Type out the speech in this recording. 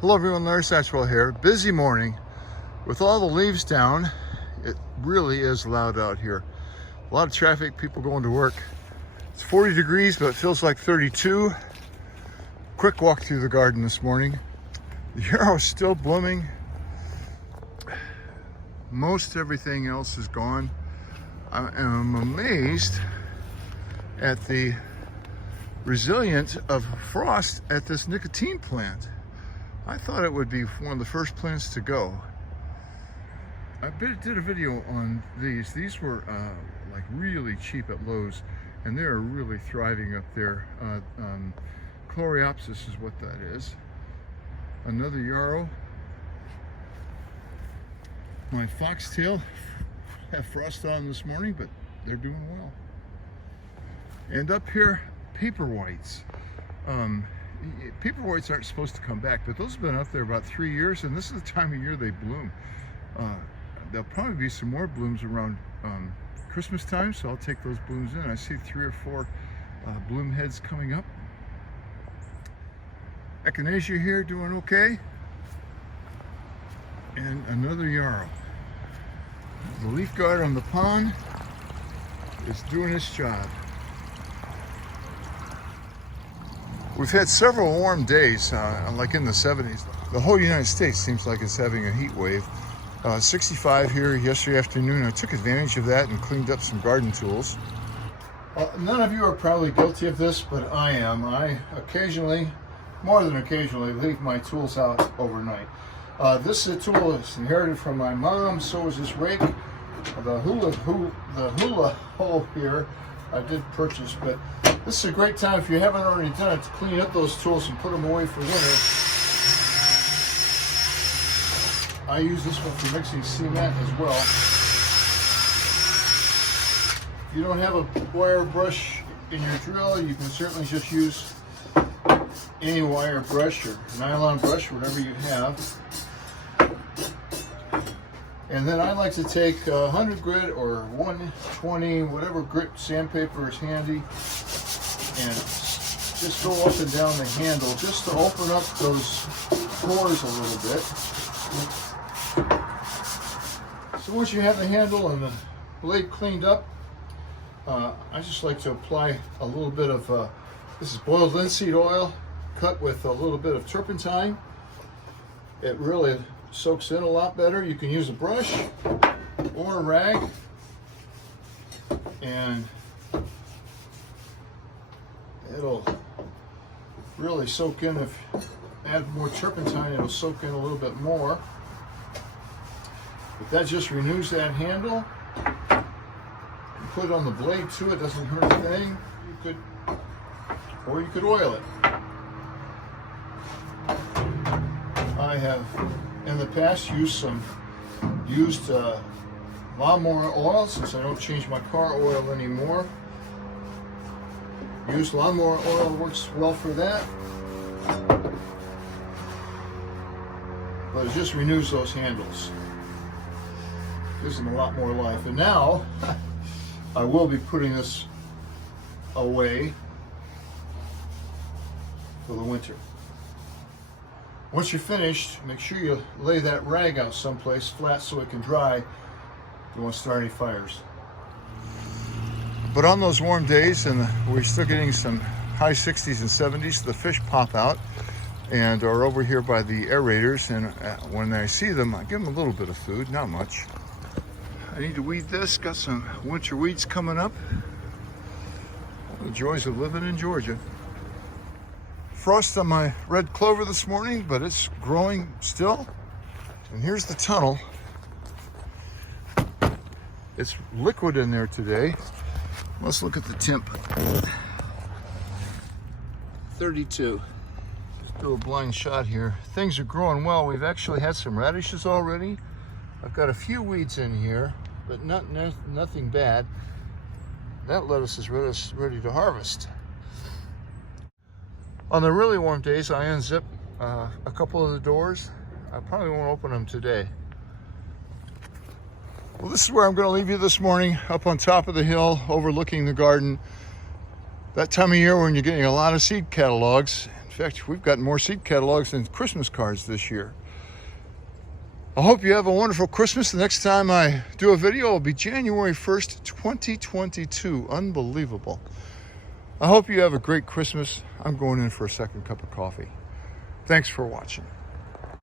Hello everyone, Larry Satchwell here. Busy morning. With all the leaves down, it really is loud out here. A lot of traffic, people going to work. It's 40 degrees, but it feels like 32. Quick walk through the garden this morning. The yarrow is still blooming. Most everything else is gone. I am amazed at the resilience of frost at this nicotine plant. I thought it would be one of the first plants to go. I did a video on these. These were like really cheap at Lowe's, and they're really thriving up there. Coreopsis is what that is. Another yarrow. My foxtail have frost on this morning, but they're doing well. And up here, paper whites. Paper whites aren't supposed to come back, but those have been up there about 3 years, and this is the time of year they bloom. There'll probably be some more blooms around Christmas time, so I'll take those blooms in. I see 3 or 4 bloom heads coming up. Echinacea here doing okay. And another yarrow. The leaf guard on the pond is doing its job. We've had several warm days, like in the 70s. The whole United States seems like it's having a heat wave. 65 here yesterday afternoon. I took advantage of that and cleaned up some garden tools. None of you are probably guilty of this, but I am. I occasionally, more than occasionally, leave my tools out overnight. This tool is inherited from my mom. So is this rake. The hula hole here I did purchase, but this is a great time, if you haven't already done it, to clean up those tools and put them away for winter. I use this one for mixing cement as well. If you don't have a wire brush in your drill, you can certainly just use any wire brush or nylon brush, whatever you have. And then I like to take 100 grit or 120, whatever grit sandpaper is handy, and just go up and down the handle just to open up those pores a little bit. So once you have the handle and the blade cleaned up, I just like to apply a little bit of, this is boiled linseed oil cut with a little bit of turpentine. It really soaks in a lot better. You can use a brush or a rag, and it'll really soak in. If you add more turpentine, it'll soak in a little bit more. But that just renews that handle. You put it on the blade too, it doesn't hurt a thing. You could oil it. I have in the past used lawnmower oil, since I don't change my car oil anymore. Used lawnmower oil works well for that, but it just renews those handles, gives them a lot more life. And now I will be putting this away for the winter. Once you're finished, make sure you lay that rag out someplace flat so it can dry. You don't want to start any fires. But on those warm days, and we're still getting some high 60s and 70s, the fish pop out and are over here by the aerators, and when I see them, I give them a little bit of food, not much. I need to weed this, got some winter weeds coming up. The joys of living in Georgia. Frost on my red clover this morning, but it's growing still. And here's the tunnel. It's liquid in there today. Let's look at the temp. 32. Just do a blind shot here. Things are growing well. We've actually had some radishes already. I've got a few weeds in here, but nothing bad. That lettuce is ready to harvest. On the really warm days, I unzip a couple of the doors. I probably won't open them today. Well, this is where I'm going to leave you this morning, up on top of the hill, overlooking the garden. That time of year when you're getting a lot of seed catalogs. fact, we've gotten more seed catalogs than Christmas cards this year. I hope you have a wonderful Christmas. The next time I do a video will be January 1st, 2022. Unbelievable. I hope you have a great Christmas. I'm going in for a second cup of coffee. Thanks for watching.